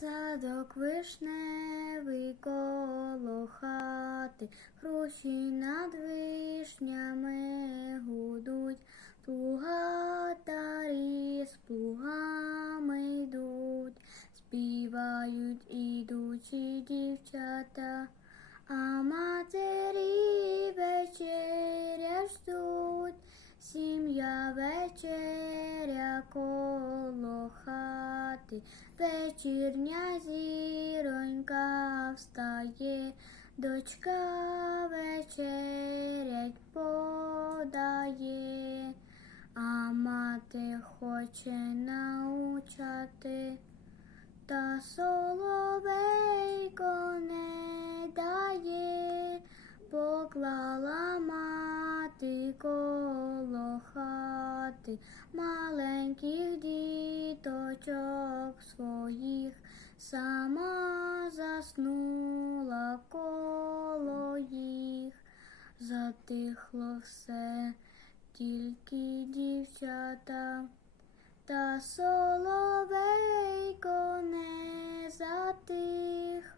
Садок вишневий коло хати, Хрущі над вишнями гудуть, Плугатарі з плугами йдуть, співають ідучі дівчата, а матері вечеря ждуть, сім'я вечеря коло хати, вечірня зіронька встає, дочка вечерять подає, а мати хоче научати, та соловейко не дає, поклала мати коло хати маленьких діточок діток своїх, сама заснула коло їх, затихло все, тільки дівчата, та соловейко не затих.